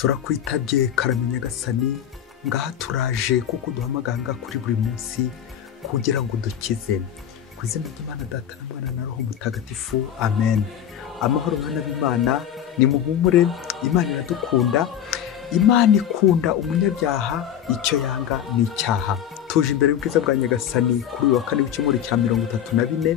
turakwitabye karamenya gasani ngaha turaje kuko duhamaganga kuri buri munsi kugira ngo dukize ku izina ry'Imana Data na Mwana na Roho Mutagatifu amen. Amahoro mwana b'Imana ni muhumure, Imana iradukunda, Imana ikunda umunyabyaha, icyo yanga ni icyaha. Tuje imbere y'ubwiza bwa Nyagasani kuri uyu wa kane w'icyumweru cya 34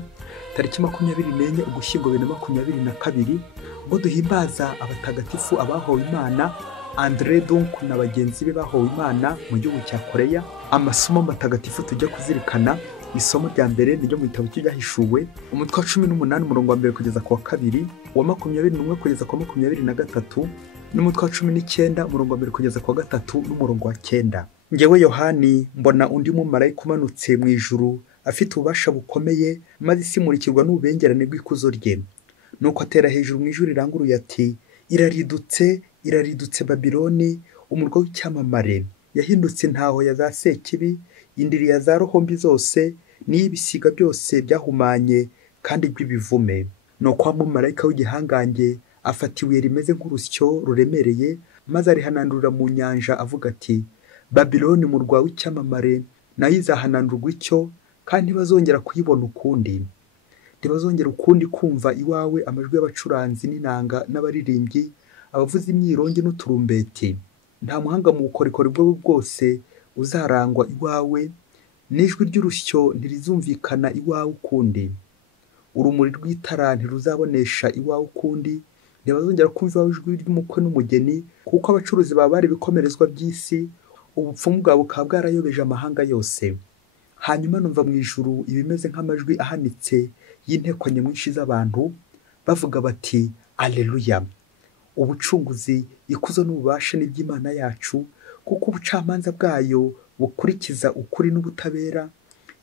tariki 24 Ugushyingo 2022 ubwo duhimbaza abatagatifu abahowe Imana Andre donc na bagenzi be bahowe Imana mu gihugu cya Korea. Amasomo matagatifu tujya kuzirikana, isomo rya mbere niryo mu gitabo cy'Ibyahishuwe umutwe wa 18 umurongo wa 1 kugeza ku wa 2, wa 21 kugeza ku wa 23 n'umutwe wa 19 umurongo wa 1 kugeza ku wa 3 n'umurongo wa 9. Ngewe Yohani mbona undi mumarayika umanutse mu ijuru afite ububasha bukomeye, maze isimurikirwa n'ububengerane bw'ikuzo rye. Nuko atera hejuru mu ijuru riranguruye ati, iraridutse Babiloni, umurwa w'icyamamare, yahindutse intaho ya za sekibi, indiri ya za rohombi zose, n'ibisiga byose byahumanye kandi by'ibivume. Nuko wa mumarayika w'igihangange afata ibuye rimeze nk'urusyo ruremereye, maze arihanandurira mu nyanja avuga ati, Babiloni umurwa w'icyamamare, nayo izahanandurwa icyo, kandi ntibazongera kuyibona ukundi. Ntibazongera ukundi kumva iwawe amajwi y'abacuranzi n'inanga n'abaririmbyi, abavuza imyirongi n'uturumbeti. Nta muhanga mu bukorikori bwo bwose uzarangwa iwawe, n'ijwi ry'urusyo ntirizumvikana iwawe ukundi. Urumuri rw'itara ntiruzabonesha iwawe ukundi, ntibazongera kumva iwawe ijwi ry'umukwe n'umugeni, kuko abacuruzi baba bari ibikomerezwa by'isi, ubupfumu bwabo bukaba bwarayobeje amahanga yose. Hanyuma numva mu ijuru ibimeze nk'amajwi ahanitse y'inteko nyamwinshi z'abantu, bavuga bati Alleluya. Ubucunguzi, ikuzo n'ububasha ni by'Imana yacu, kuko ubucamanza bwayo bukurikiza ukuri n'ubutabera,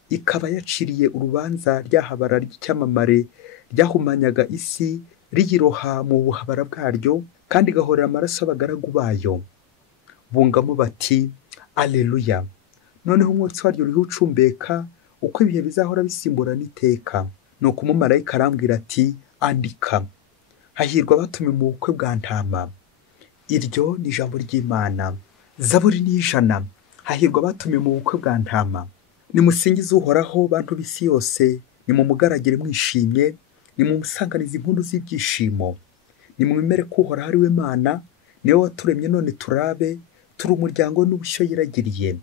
ikaba yaciriye urubanza ryahabara ry'icyamamare ryahumanyaga isi, riyiroha mu buhabara bwaryo, kandi igahorera amaraso y'abagaragu bayo. Bungamo bati Alleluya. Noneho umwotsi waryo uriho ucumbeka, uko ibihe bizahora bisimburana iteka. Nuko umumarayika arambwira ati, andika, hahirwa abatumiwe mu bukwe bwa ntama. Iryo ni ijambo ry'Imana. Zaburi ni 100. Hahirwa abatumiwe mu bukwe bwa ntama. Nimusingize Uhoraho bantu b'isi yose, nimumugaragire mwishimye, nimumusanganize impundu z'ibyishimo. Nimwemere ko Uhoraho ari we Mana, niwe waturemye none turabe, turi umuryango n'ubushyo yiragiriye.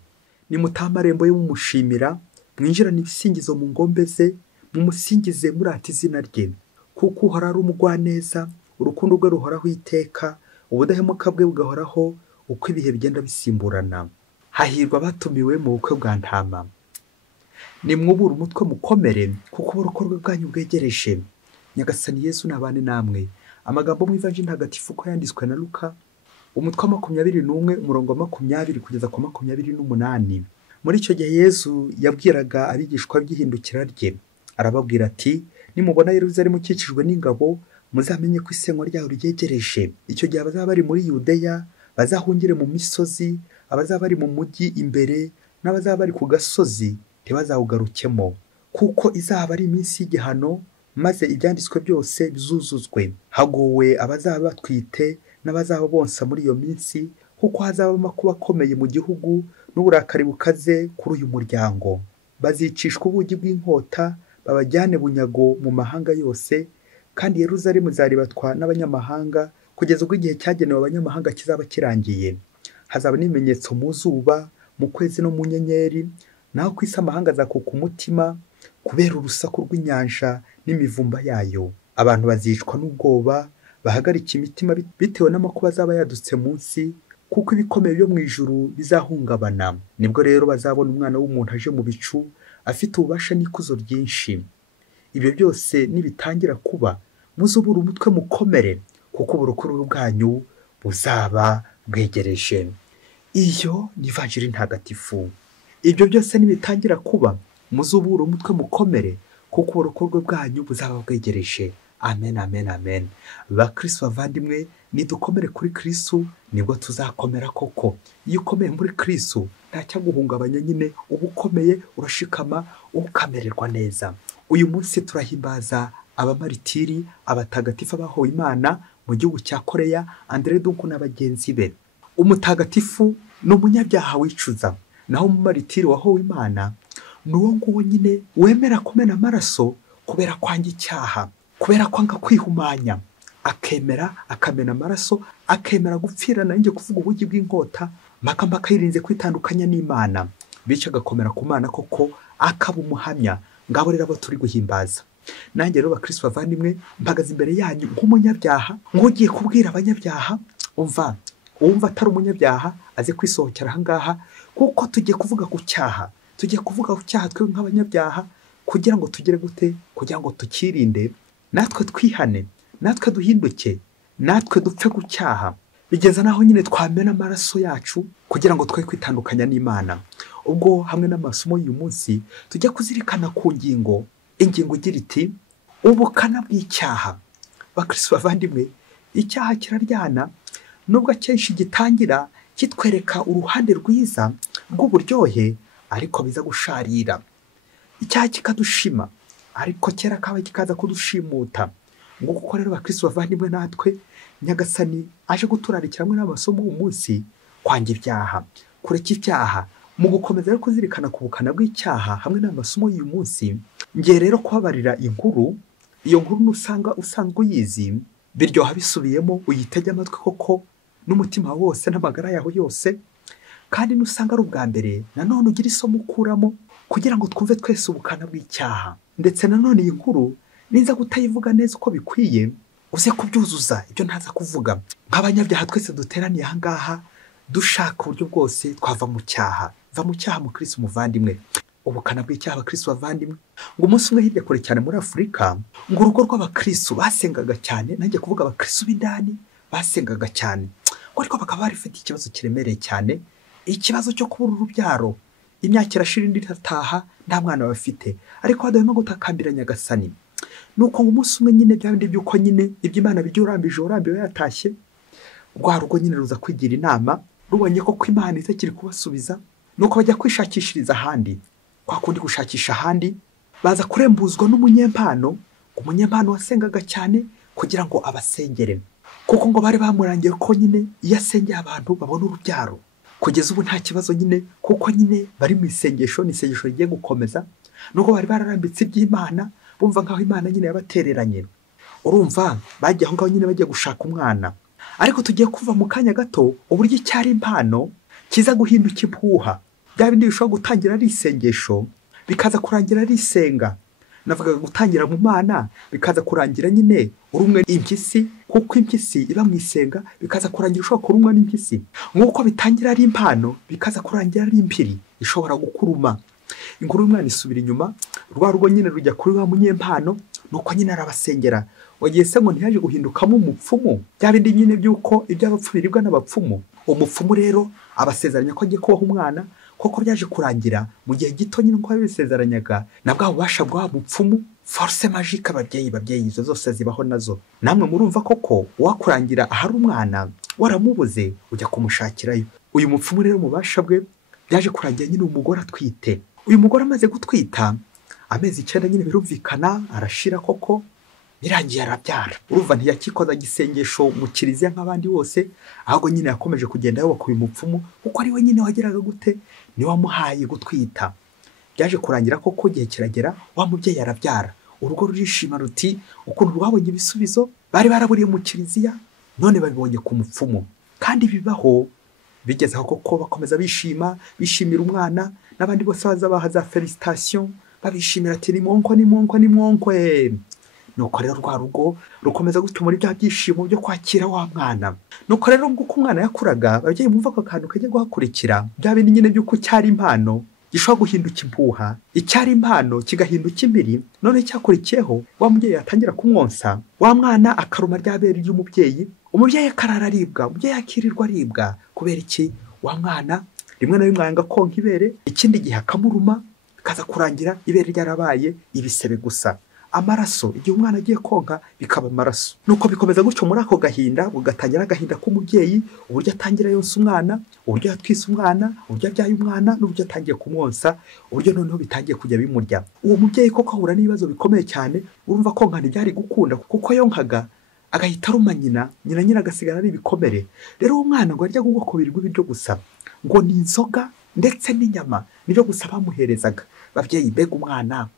Nimutahe amarembo yo mumushimira, mwinjirane ibisingizo mu ngombe ze, mumusingize murata izina rye. Kuko Uhoraho ari umugwaneza, urukundo rwe ruhoraho iteka, ubudahemuka bwe bugahoraho uko ibihe bigenda bisimburana. Hahirwa abatumiwe mu bukwe bwa ntama. Nimwubure umutwe mukomere, kuko uburokorwe bwanyu bwegereje. Nyagasani Yesu nabane namwe. Amagambo mu Ivanjili ntagatifu ko yanditswe na Luka umutwe wa 21 umurongo wa 20 kugeza ku 28. Muri icyo gihe Yesu yabwiraga abigishwa by'ihindukira rye, arababwira ati, nimubona Yerusalemu ikikijwe n'ingabo, muzamenye ko isenywa ryaho ryegereje. Icyo gihe abazaba bari muri Yudeya bazahungire mu misozi, abazaba bari mu mujyi imbere n'abazaba bari ku gasozi ntibazawugarukemo, kuko izaba ari iminsi y'igihano, maze ibyanditswe byose bizuzuzwe. Hagowe abazaba batwite n'abazaba bonsa muri iyo minsi, kuko hazaba amakuba akomeye mu gihugu n'uburakari bukaze kuri uyu muryango. Bazicishwa ubugi bw'inkota, babajyane bunyago mu mahanga yose, kandi Yerusalemu izaribatwa n'abanyamahanga kugeza ubwo igihe cyagenewe abanyamahanga kizaba kirangiye. Hazaba n'ibimenyetso mu zuba, mu kwezi no mu nyenyeri, naho ku isi amahanga azakuka umutima kubera urusaku rw'inyanja n'imivumba yayo. Abantu bazicwa n'ubwoba, bahagarika imitima bitewe n'amakuba azaba yadutse munsi, kuko ibikomeye byo mu ijuru bizahungabana. Nibwo rero bazabona umwana w'umuntu aje mu bicu, afite ububasha n'ikuzo ryinshi. Ibyo byose nibitangira kuba, muzubure umutwe mukomere, kuko uburokorwe bwanyu buzaba bwegereje. Iyo ni Ivanjili ntagatifu. Ibyo byose nibitangira kuba, muzubure umutwe mukomere, kuko uburokorwe bwanyu buzaba bwegereje. Amen, amen, amen. Bakristo bavandimwe, nidukomere kuri Kristo nibwo tuzakomera koko. Iyo ukomeye muri Kristo nta cyaguhungabanya, nyine uba ukomeye, urashikama, ukamererwa neza. Uyu munsi turahimbaza abamaritiri, abatagatifu abahowe Imana mu gihugu cya Korea, Andre donc na bagenzi be. umutagatifu ni umunyabyaha wicuza, naho umumaritiri wahowe Imana ni uwo nguwo nyine wemera kumena amaraso kubera kwanga icyaha, kubera kwanga kwihumanya, akemera akamena amaraso, akemera gupfira nanjye kuvuga ubugi bw'inkota mpaka yirinze kwitandukanya n'Imana, bityo agakomera ku Mana koko akaba umuhamya. Ngabo rero abo turi guhimbaza. Nanjye rero bakristo bavandimwe mpagaze imbere yanyu nk'umunyabyaha, ngugiye kubwira abanyabyaha, umva atari umunyabyaha aze kwisohokera ahangaha, kuko tugiye kuvuga ku cyaha, tugiye kuvuga ku cyaha twe nk'abanyabyaha, kugira ngo tugere gute, kugira ngo tukirinde, natwe twihane, natwe duhinduke, natwe dupfe ku cyaha, bigeza naho nyine twamena amaraso yacu kugira ngo twe kwitandukanya n'Imana. Ubwo hamwe n'amasomo y'uyu munsi tujya kuzirikana ku ingingo igira iti ubukana bw'icyaha. Bakristo bavandimwe, icyaha kiraryana, nubwo akenshi gitangira kitwereka uruhande rwiza rw'uburyohe, ariko biza gusharira. Icyaha kikadushima, ariko kera kaba kikaza kudushimuta. Nguko rero bakristo bavandimwe, natwe Nyagasani aje guturarikira hamwe n'amasomo y'uyu munsi kwanga ibyaha, kureka ibyaha, mu gukomeza rero kuzirikana ku bukana bw'icyaha hamwe n'amasomo y'uyu munsi. Ngiye rero kubabarira inkuru, iyo nkuru nusanga usanzwe uyizi, biryoha bisubiyemo uyitege amatwi koko n'umutima wose n'amagara yaho yose, kandi nusanga ari ubwa mbere nanone ugira isomo ukuramo kugira ngo twumve twese ubukana bw'icyaha. Ndetse nanone iyi nkuru ninza kutayivuga neza uko bikwiye, uze kubyuzuza ibyo ntaza kuvuga. Nk'abanyabyaha twese duteraniye ahangaha dushaka uburyo bwose twava mu cyaha. Va mu cyaha mu Kristo muvandimwe. Ubukana bw'icyaha abakristo bavandimwe, ngo umunsi umwe hirya kure cyane muri Afurika, ngo urugo rw'abakristo basengaga cyane, nanjye kuvuga abakristo b'indani basengaga cyane, ngo ariko bakaba barifite ikibazo kiremereye cyane, ikibazo cyo kubura urubyaro. Imyaka irashira indi irataha nta mwana bafite, ariko badahwema gutakambira Nyagasani. Nuko ngo umunsi umwe nyine bya bindi by'uko nyine iby'Imana bijya urambiwe yatashye, rwa rugo nyine ruza kwigira inama, rubonye ko Imana itakiri kubasubiza, nuko bajya kwishakishiriza ahandi. Kwa kundi gushakisha ahandi, baza kurembuzwa n'umunyempano, umunyempano wasengaga cyane kugira ngo abasengere, kuko ngo bari bamurangiye ko nyine iyo asengeye abantu babona urubyaro. Kugeza ubu nta kibazo nyine, kuko nyine bari mu isengesho, ni isengesho rigiye gukomeza, nubwo bari bararambitse iby'Imana, bumva nk'aho Imana nyine yabatereranye. Urumva bagiye aho ngaho nyine bagiye gushaka umwana, ariko tugiye kuva mu kanya gato uburyo icyari impano kiza guhinduka impuha. Bya bindi bishobora gutangira ari isengesho bikaza kurangira ari isenga. Navugaga gutangira mu Mana bikaza kurangira nyine urumwe impyisi, kuko impyisi iba mu isenga, bikaza kurangira ushobora kurumwa n'impyisi. Nk'uko bitangira ari impano bikaza kurangira ari impiri ishobora gukuruma. Inkuru y'umwana isubira inyuma, rwa rugo nyine rujya kuri wa munyempano, nuko nyine arabasengera. Wagiye se ngo ntiyaje guhindukamo umupfumu, bya bindi nyine by'uko iby'abapfu biribwa n'abapfumu. Umupfumu rero abasezeranya ko agiye kubaha umwana, koko byaje kurangira mu gihe gito nyine ngo yabisezeranyaga, na bwa bubasha bwa mupfumu, force magique. Babyeyi izo zose zibaho nazo. Namwe murumva koko wakurangira ahari umwana waramubuze ujya kumushakirayo. Uyu mupfumu rero mubasha bwe byaje kurangira nyine umugore atwite. Uyu mugore amaze gutwita amezi 9 nyine birumvikana arashira koko, birangiye arabyara. Urumva ntiyakikoza gisengesho mu kiliziya nk'abandi bose, ahubwo nyine yakomeje kugenda yoboka uyu mupfumu, kuko ari we nyine wageraga gute, ni wamuhaye gutwita. Byaje kurangira koko gihe kiragera, wa mubyeyi arabyara. Urugo rurishima ruti ukuntu rwabonye ibisubizo bari baraburiye mu kiliziya, none babibonye ku mupfumu. Kandi bibaho bigezeho koko bakomeza bishimira umwana, n'abandi bose baza bahaza felicitation, babishimira ati ni mwonkwe. Nuko rero rwa rugo rukomeza gutuma bya byishimo byo kwakira wa mwana. Nuko rero nguko umwana yakuraga, ababyeyi mwumva ko akantu kajya guhakurikira, bya bindi nyine by'uko cyari impano gishobora guhinduka impuha, icyari impano kigahinduka impiri. None cyakurikiyeho wa mubyeyi atangira kumwonsa, wa mwana akaruma ryabere ry'umubyeyi, umubyeyi akarara aribwa, umubyeyi akirirwa aribwa. Kubera iki? Wa mwana rimwe na rimwe yanga konka ibere, ikindi gihe akamuruma, kaza kurangira ibere ryarabaye ibisebe gusa. Amaraso, igihe umwana agiye konka bikaba amaraso. Nuko bikomeza gutyo muri ako gahinda, bugatangira agahinda k'umubyeyi, uburyo atangira yonsa umwana, uburyo yatwise umwana, uburyo abyaye umwana, n'uburyo atangiye kumwonsa, uburyo noneho bitangiye kujya bimurya. Uwo mubyeyi koko ahura n'ibibazo bikomeye cyane. Urumva konka ntibyari gukunda, kuko yonkaga agahita aruma nyina nyina agasigara ari ibikomere. Rero uwo mwana ngo arya ubwoko bubiri bw'ibiryo gusa, ngo ni inzoga ndetse n'inyama, nibyo gusa bamuherezaga. Babyeyi, mbega umwana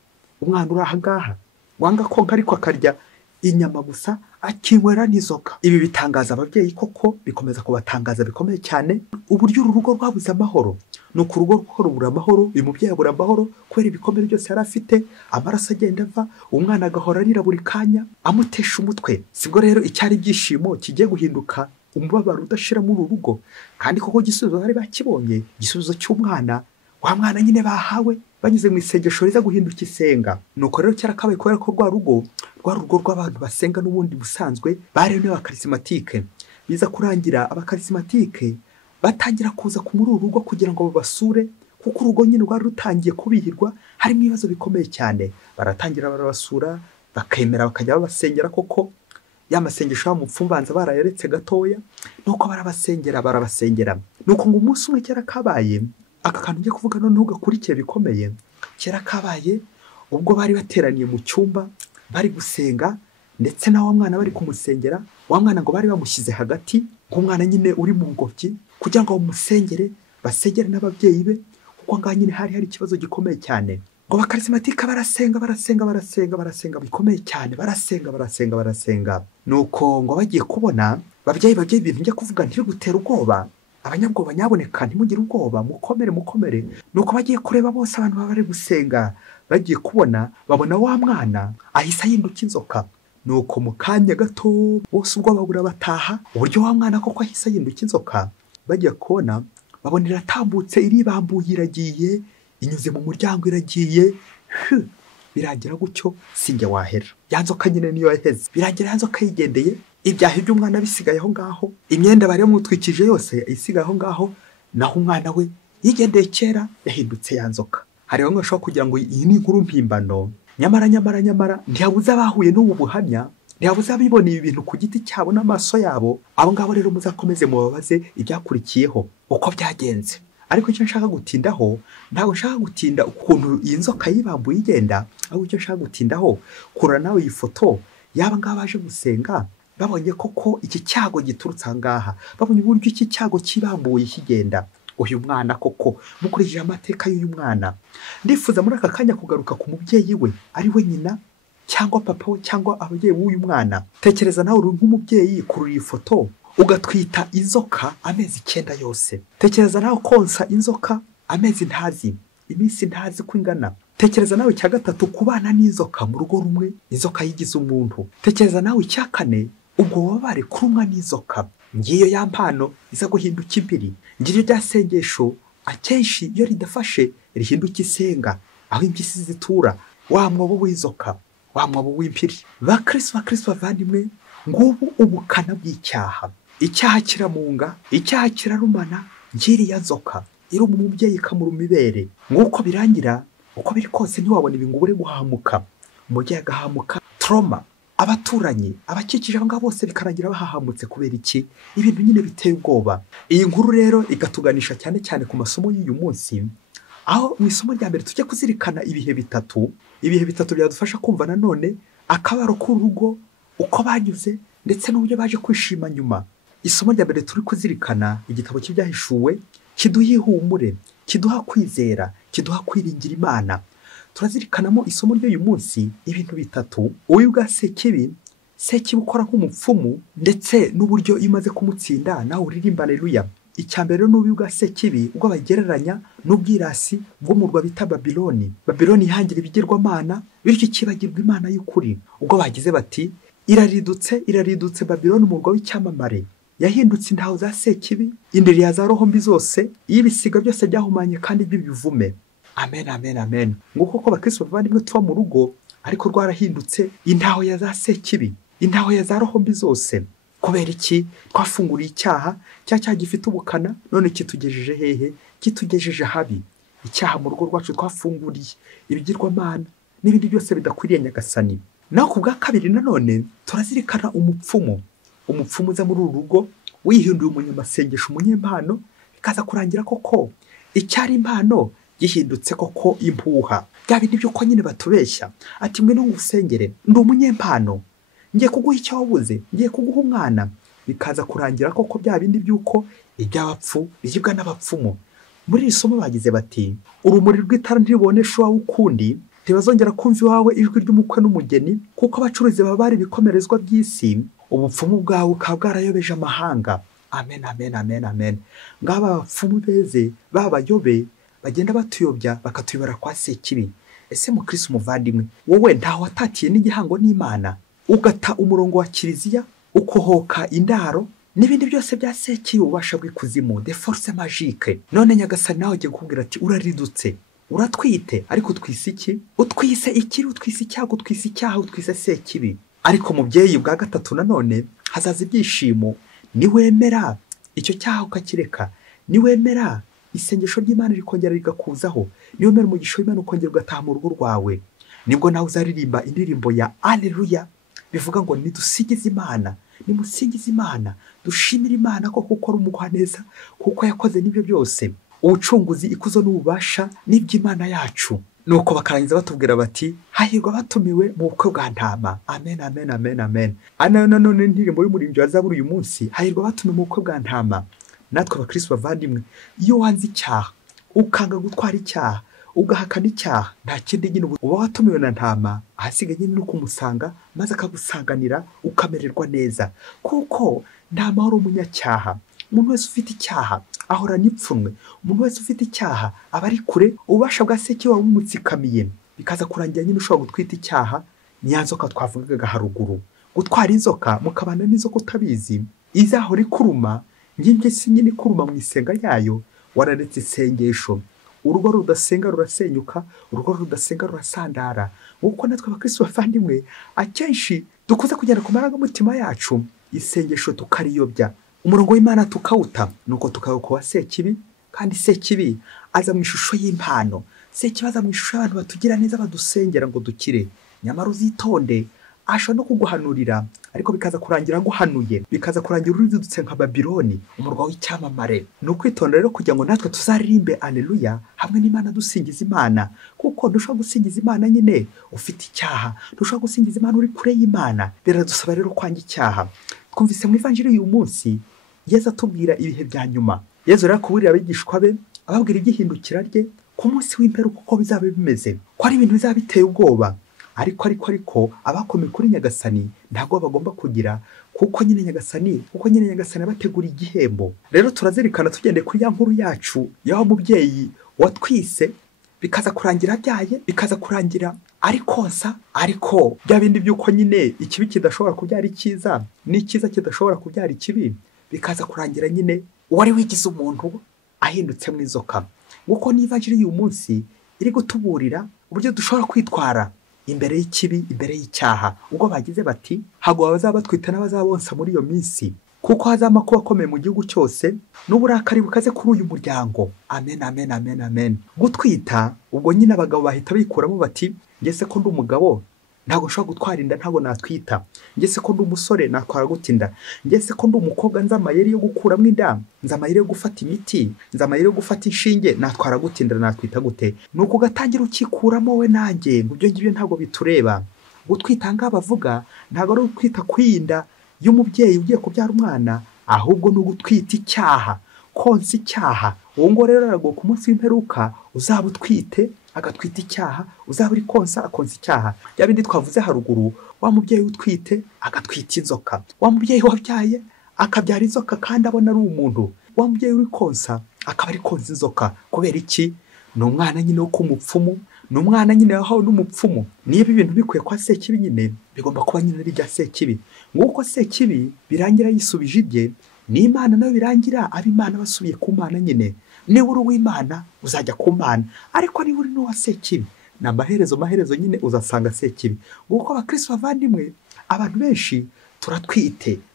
uri aha ngaha wanga konka ariko akarya inyama gusa akinywera n'inzoga. Ibi bitangaza ababyeyi koko, bikomeza kubatangaza bikomeye cyane uburyo uru rugo rwabuze amahoro. Nuko urugo rwo rubura amahoro, uyu mubyeyi abura amahoro kubera ibikomere byose yari afite, amaraso agenda ava, umwana agahora arira buri kanya amutesha umutwe. Sibwo rero icyari ibyishimo kigiye guhinduka umubabaro udashira muri uru rugo. Kandi koko igisubizo bari bakibonye, igisubizo cy'umwana, wa mwana nyine bahawe banyuze mu isengesho riza guhinduka isenga. Nuko rero cyarakabaye kubera ko rwa rugo rw'abantu basenga n'ubundi busanzwe baremewe abakarismatike. Biza kurangira abakarismatike batangira kuza ku muri uru rugo kugira ngo babasure, kuko urugo nyine rwari rutangiye kubihirwa, harimo ibibazo bikomeye cyane. Baratangira barabasura, bakemera bakajya babasengera koko. Ya masengesho y'umupfumbanza barayaretse gatoya, nuko barabasengera. Nuko ngo umunsi umwe kera kabaye, aka kantu ngiye kuvuga noneho gakurikiye bikomeye. Kera kabaye ubwo bari bateraniye mu cyumba bari gusenga, ndetse na wa mwana bari kumusengera. Wa mwana ngo bari bamushyize hagati, nk'umwana nyine uri mu ngobyi, kugira ngo bamusengere, basengere n'ababyeyi be, kuko ngaha nyine hari ikibazo gikomeye cyane. Ngo abakarismatike barasenga bikomeye cyane, barasenga. Nuko ngo bagiye kubona, babyeyi ibintu njya kuvuga ntibigutera ubwoba, abanyabwoba nyaboneka ntimugire ubwoba, mukomere. Nuko bagiye kureba bose abantu baba bari gusenga, bagiye kubona babona wa mwana ahise ahinduka inzoka. Nuko mu kanya gato bose ubwo babura bataha, uburyo wa mwana koko ahise ahinduka inzoka. Bagiye kubona babona iratambutse, iribambuye, iragiye, inyuze mu muryango, iragiye. Birangira gutyo sinjye wahera. Ya nzoka nyine niyo yaheze. Birangira ya nzoka yigendeye, ibyaha by'umwana bisigaye aho ngaho, imyenda bari bamutwikije yose isigaye aho ngaho, naho umwana we yigendeye kera yahindutse ya nzoka. Hari bamwe bashobora kugira ngo iyi ni inkuru mpimbano, nyamara ntihabuze abahuye n'ubu buhamya, ntihabuze abiboneye ibintu ku giti cyabo n'amaso yabo. Abo ngabo rero muzakomeze mubabaze ibyakurikiyeho uko byagenze. Ariko icyo nshaka gutindaho, ntabwo nshaka gutinda ukuntu iyi nzoka yibambuye igenda, ahubwo icyo nshaka gutindaho, kurura nawe iyi foto yaba ngaba baje gusenga, babonye koko iki cyago giturutse aha ngaha, babonye uburyo iki cyago kibambuye kigenda. Uyu mwana koko, mukurikije amateka y'uyu mwana, ndifuza muri aka kanya kugaruka ku mubyeyi we, ari we nyina cyangwa papa we cyangwa ababyeyi b'uyu mwana. Tekereza nawe uri nk'umubyeyi kurura iyi foto ugatwita inzoka amezi 9 yose. Tekereza nawe konsa inzoka amezi ntazi, iminsi ntazi ko ingana. Tekereza nawe cya gatatu kubana n'inzoka mu rugo rumwe, inzoka yigize umuntu. Tekereza nawe cya kane ubwo wabare kurumwa n'inzoka. Ngiyo ya mpano iza guhinduka impiri, ngiryo rya sengesho akenshi iyo ridafashe rihinduka isenga, aho impyisi zitura, wa mwobo w'inzoka, wa mwobo w'impiri. Bakristo bavandimwe, ngubu ubukana bw'icyaha. Icyaha kiramunga, icyaha kirarumana, ngiriya nzoka iruma umubyeyi ikamuruma ibere. Nguko birangira, uko biri kose ntiwabona ibi ngo ubure guhahamuka. Umubyeyi agahamuka, trauma, abaturanyi, abakikije abo ngabo bose bikarangira bahahamutse. Kubera iki? Ibintu nyine biteye ubwoba. Iyi nkuru rero igatuganisha cyane ku masomo y'uyu munsi, aho mu isomo rya mbere tujye kuzirikana ibihe bitatu byadufasha kumva nanone akabaro k'urugo, uko banyuze ndetse n'uburyo baje kwishima nyuma. Isomo rya mbere turi kuzirikana, igitabo cy'ibyahishuwe kiduha ihumure, kiduha kwizera, kiduha kwiringira Imana. Turazirikanamo isomo ry'uyu munsi ibintu bitatu: ububi bwa sekibi ukora nk'umupfumu, ndetse n'uburyo imaze kumutsinda nawe uririmba haleluya. Icya mbere n'ububi bwa sekibi ubwo bagereranya n'ubwirasi bw'umurwa bita Babiloni. Babiloni yihangira ibigirwamana, bityo ikibagirwa Imana y'ukuri. Ubwo bagize bati iraridutse Babiloni, umurwa w'icyamamare, yahindutse intaho za sekibi, indiri ya za roho mbi zose, y'ibisiga byose byahumanye kandi by'ibivume. Amen. Nguko ko bakristo bavandimwe tuba mu rugo, ariko rwarahindutse intaho ya za sekibi, intaho ya za roho mbi zose. Kubera iki? Twafunguriye icyaha, cyaha gifite ubukana, none kitugejeje hehe? Kitugejeje habi. Icyaha mu rugo rwacu twafunguriye ibigirwamana n'ibindi byose bidakwiriye Nyagasani. Naho ku bwa kabiri nanone turazirikana umupfumu uza muri uru rugo wihinduye umunyamasengesho, umunyempano, bikaza kurangira koko icyari impano gihindutse koko impuha. Bya bindi by'uko nyine batubeshya ati mwe no ngusengere ndi umunyempano, ngiye kuguha icyo wabuze, ngiye kuguha umwana. Bikaza kurangira koko bya bindi by'uko iby'abapfu bishyibwa n'abapfumu. Muri iri somo bagize bati urumuri rw'itara ntirubonesha uwawe ukundi, ntibazongera kumva iwawe ijwi ry'umukwe n'umugeni, kuko abacuruzi baba bari ibikomerezwa by'isi, ubupfumu bwawe bukaba bwarayobeje amahanga. Amen, amen, amen, amen. Ngaba abapfumu beze babayobe bagenda batuyobya bakatuyobora kwa sekibi. Ese mu Kristo umuvandimwe, wowe ntaho watatiye n'igihango n'Imana, ugata umurongo wa kiliziya, ukohoka indaro n'ibindi byose bya sekibi ubasha bw'ikuzimu, de force magique. None Nyagasani nawe agiye kukubwira ati uraridutse, uratwite, ariko utwise iki? Utwise iki? Utwise icyago, utwise icyaha, utwise sekibi. Ariko mubyeyi bwa gatatu nanone hazaza ibyishimo niwemera icyo cyaha ukakireka, niwemera isengesho ry'Imana rikongera rigakuzaho, niwemera umugisha w'Imana ukongera ugataha mu rugo rwawe, nibwo nawe uzaririmba indirimbo ya Alleluia bivuga ngo nidusigize Imana, nimusingize Imana, dushimire Imana ko kuko ari umugwaneza, kuko yakoze n'ibyo byose, ubucunguzi, ikuzo n'ububasha n'iby'Imana yacu. Nuko bakarangiza batubwira bati hahirwa batumiwe mu bukwe bwa ntama. Amen, amen, amen, amen. Ana none indirimbo y'umuririmbyi wa Zaburi uyu munsi, hahirwa batumiwe mu bukwe bwa ntama. Natwe abakristo bavandimwe, iyo wanze icyaha, ukanga gutwara icyaha, ugahakana icyaha, nta kindi nyine uba watumiwe na ntama, ahasigaye nyine no kumusanga maze akagusanganira ukamererwa neza, kuko nta mahoro umunyacyaha. Umuntu wese ufite icyaha ahorana ipfunwe, umuntu wese ufite icyaha aba ari kure ububasha bwa sekibi bumutsikamiye. Bikaza kurangira nyine ushobora gutwita icyaha, niya nzoka twavugaga haruguru, gutwara inzoka mukabana n'inzoka utabizi, izahora ikuruma, njye si nyine ikuruma mu isenga yayo, wararetse isengesho. Urugo rudasenga rurasenyuka, urugo rudasenga rurasandara. Uko natwe abakristo bavandimwe akenshi dukuze kugenda ku marangamutima yacu, isengesho tukariyobya, umurongo w'Imana tukawuta, nuko tukayokowa sekibi. Kandi sekibi aza mu ishusho y'impano, sekibi aza mu ishusho y'abantu batugira neza badusengera ngo dukire. Nyamara uzitonde, ashobora no kuguhanurira, ariko bikaza kurangira guhanuye, bikaza kurangira uridutse nka Babiloni, umurwa w'icyamamare. Ni ukwitondera rero kugira ngo natwe tuzaririmbe Alleluia hamwe n'Imana, dusingiza Imana, kuko ntushobora gusingiza Imana nyine ufite icyaha, ntushobora gusingiza Imana uri kure y'Imana. Biradusaba rero kwanga icyaha. Twumvise mu ivanjiri uyu munsi Yesu atubwira ibihe bya nyuma. Yesu rero akuburira abigishwa be ababwira igihindukira rye ku munsi w'imperuka uko bizaba bimeze, ko ari ibintu bizaba biteye ubwoba. Ariko abakomeye kuri Nyagasani ntabwo bagomba kugira, kuko nyine Nyagasani abategura igihembo. Rero turazirikana tugende kuri ya nkuru yacu y'aho umubyeyi watwise, bikaza kurangira byaye, bikaza kurangira ari konsa, ariko bya bindi by'uko nyine ikibi kidashobora kubyara icyiza n'icyiza kidashobora kubyara ikibi, bikaza kurangira nyine uwari wigize umuntu ahindutse mu inzoka. Nguko n'ivanjiri y'uyu munsi iri gutuburira uburyo dushobora kwitwara imbere y'ikibi, imbere y'icyaha. Ubwo bagize bati hago abazaba batwita n'abazabonsa muri iyo minsi, kuko hazama kuba akomeye mu gihugu cyose n'uburakari bukaze kuri uyu muryango. Amen, amen, amen, amen. Gutwita ubwo nyine abagabo bahita bikuramo bati ngese ko ndi umugabo ntabwo nshobora gutwara inda, ntabwo natwita. Ngese ko ndi umusore natwara gutinda. Ngese ko ndi umukobwa nza amayeri yo gukuramo inda, nza amayeri yo gufata imiti, nza amayeri yo gufata inshinge, natwara gutinda, natwita gute? Nuko ugatangira ukikuramo we nanjye, ibyo ngibyo ntabwo bitureba. Gutwita ngaba bavuga ntabwo ari ukwita kwinda y'umubyeyi ugiye kubyara umwana, ahubwo ni ugutwita icyaha, konsa icyaha. Uwo ngo rero arago ku munsi w'imperuka uzaba utwite agatwita icyaha, uzaba uri konsa akonsa icyaha. Bya bindi twavuze haruguru, wa mubyeyi utwite agatwita inzoka, wa mubyeyi wabyaye akabyara inzoka kandi abona ari umuntu, wa mubyeyi uri konsa akaba ari konsa inzoka. Kubera iki? Ni umwana nyine wo kumupfumu, ni umwana nyine wahawe n'umupfumu. Niba ibintu bikwiye kwa sekibi nyine bigomba kuba nyine ari bya sekibi. Nguko sekibi birangira yisubije ibye, n'Imana nayo birangira ab'Imana basubiye ku Mana nyine. Niba uri uw'Imana uzajya ku Mana, ariko niba uri n'uwa sekibi ni amaherezo nyine uzasanga sekibi. Nguko abakristo bavandimwe, abantu benshi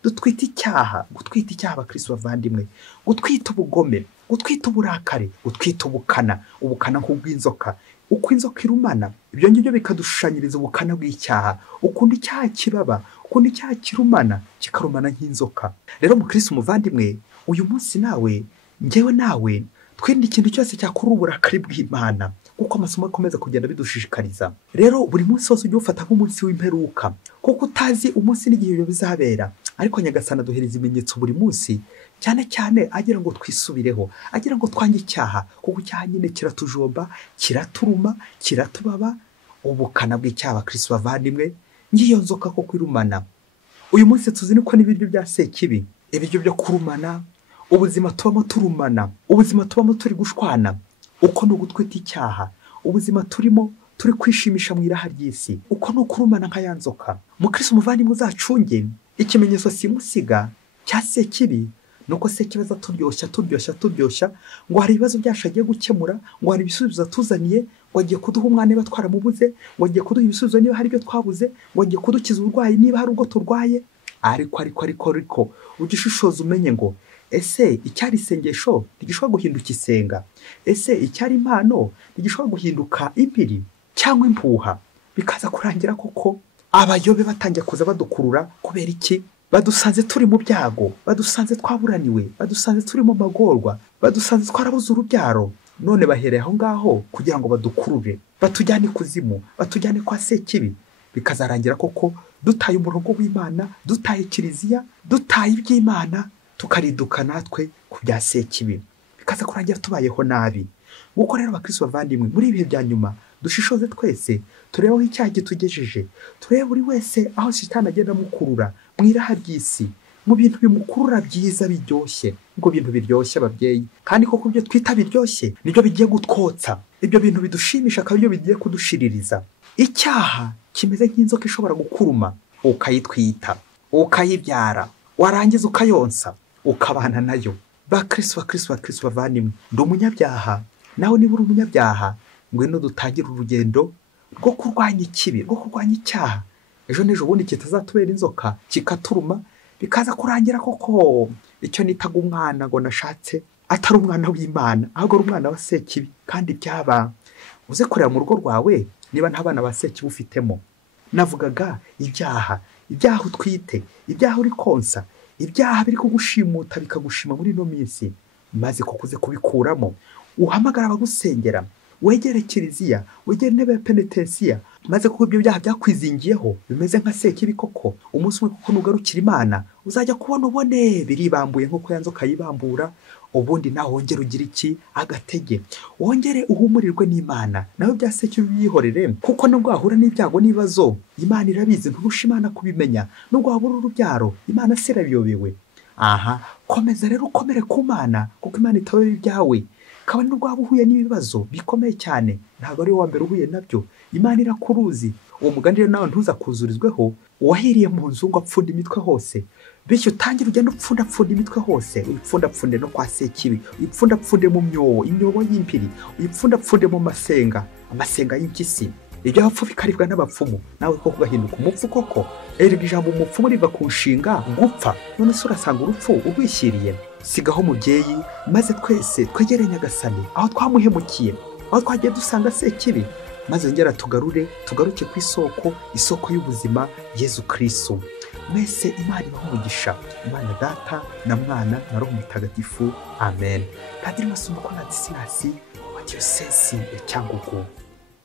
dutwite icyaha. Gutwita icyaha abakristo bavandimwe, gutwita ubugome, gutwita uburakari, gutwita ubukana nk'ubw'inzoka. Uko inzoka irumana, ibyo ngibyo bikadushushanyiriza ubukana bw'icyaha. Ukunda icyaha kibaba, ukunda icyaha kirumana, kikarumana nk'inzoka. Rero mukristo umuvandimwe, uyu munsi nawe, njyewe nawe, twirinde ikintu cyose cyakura uburakari bw'Imana. kuko amasomo akomeza kugenda bidushishikariza. Rero buri munsi wose ujye ufata nk'umunsi w'imperuka, kuko utazi umunsi n'igihe ibyo bizabera. Ariko Nyagasani aduhereza ibimenyetso buri munsi, cyane cyane agira ngo twisubireho, agira ngo twange icyaha, kuko icyaha nyine kiratujomba, kiraturuma, kiratubaba. Ubukana bw'icyaha Kristo bavandimwe, ngiyo nzoka ko kwirumana. Uyu munsi tuzi niko n'ibiryo bya sekibi, ibiryo byo kurumana, ubuzima tubamo turumana, ubuzima tubamo turi gushwana, uko no gutwita icyaha, ubuzima turimo turi kwishimisha mu iraha ry'isi, uko no kurumana nka yanzoka. Mu Kristo muvandimwe uzacunge, ikimenyetso simusiga cya sekibi nuko sekibaza turyoshya ngo hari ibibazo byacu agiye gukemura, ngo hari ibisubizo atuzaniye, ngo agiye kuduha umwana niba twaramubuze, ngo agiye kuduha ibisubizo niba hari ibyo twabuze, ngo agiye kudukiza uburwayi niba hari ubwo turwaye. Ariko ugishishoza umenye ngo ese icyari isengesho ntigishobora guhinduka isenga, ese icyari impano ntigishobora guhinduka impiri cyangwa impuha. Bikaza kurangira koko abayobe batangiye kuza badukurura. Kubera iki? Badusanze turi mu byago, badusanze twaburaniwe, badusanze turi mu magorwa, badusanze twarabuze urubyaro. None bahereye aho ngaho kugira ngo badukurure, batujyane ikuzimu, batujyane kwa sekibi. Bikazarangira koko dutaye umurongo w'Imana, dutaye kiliziya, dutaye iby'Imana, tukariduka natwe ku bya sekibi. Bikaza kurangira tubayeho nabi. Nguko rero bakristo bavandimwe, muri ibihe bya nyuma dushishoze twese, turebe aho icyaha gitugejeje, turebe buri wese aho Shitani agenda amukurura mu iraha ry'isi, mu bintu bimukurura byiza biryoshye. Ngo bintu biryoshye ababyeyi, kandi koko ibyo twita biryoshye nibyo bigiye gutwotsa, ibyo bintu bidushimisha akaba ibyo bigiye kudushiririza. Icyaha kimeze nk'inzoka ishobora gukuruma, ukayitwita, ukayibyara, warangiza ukayonsa, ukabana nayo. Bakristo bavandimwe, ndi umunyabyaha, nawe niba uri umunyabyaha, ngwino dutangire urugendo rwo kurwanya ikibi, rwo kurwanya icyaha. Ejo n'ejo bundi kitazatubera inzoka kikaturuma, bikaza kurangira koko icyo nitaga umwana ngo nashatse atari umwana w'Imana, ahubwo ari umwana wa sekibi. Kandi byaba uze kureba mu rugo rwawe niba nta bana ba sekibi ufitemo. Navugaga ibyaha utwite, ibyaha uri konsa, ibyaha biri kugushimuta bikagushima muri ino minsi, maze kukuze kubikuramo. Uhamagara abagusengera, wegere kiliziya, wegere intebe ya penetensiya, maze kuko ibyo byaha byakwizingiyeho bimeze nka sekibi koko, umunsi umwe kuko nugarukira Imana uzajya kubona ubone biribambuye nk'uko yanzoka yibambura. Ubundi nawe wongere ugira iki? Agatege, wongere uhumurirwe n'Imana, nawe bya sekibi byihorere, kuko nubwo wahura n'ibyago n'ibibazo Imana irabizi, nturusha Imana kubimenya. Nubwo wabura urubyaro Imana se irabiyobewe. Komeza rero ukomere ku Mana, kuko Imana itabera ibyawe. Kabone nubwo waba uhuye n'ibibazo bikomeye cyane, ntabwo ari wowe mbere uhuye nabyo. Imana irakuruzi. Uwo mugani rero nawe ntuzakuzurizweho uwahiriye mu nzu ngo apfunde imitwe hose. Bityo utangire ugenda upfundapfunda imitwe hose, uyipfundapfunde no kwa sekibi, uyipfundapfunde mu myobo, imyobo y'impiri, uyipfundapfunde mu amasenga y'impyisi. Ibyo abapfu bikaribwa n'abapfumu, nawe koko ugahinduka umupfu koko. Erega ijambo umupfumu riva ku nshinga gupfa, none se urasanga urupfu urwishyiriye. Sigaho mubyeyi, maze twese twegere Nyagasani aho twamuhemukiye, aho twagiye dusanga sekibi, maze ngera tugaruke ku isoko y'ubuzima, Yezu Kristo. Mwese Imana ibahe umugisha, Imana Data na Mwana na Roho Mutagatifu. Amen. Padiri Masumbuko na Disilasi wa Diyosesi ya Cyangugu.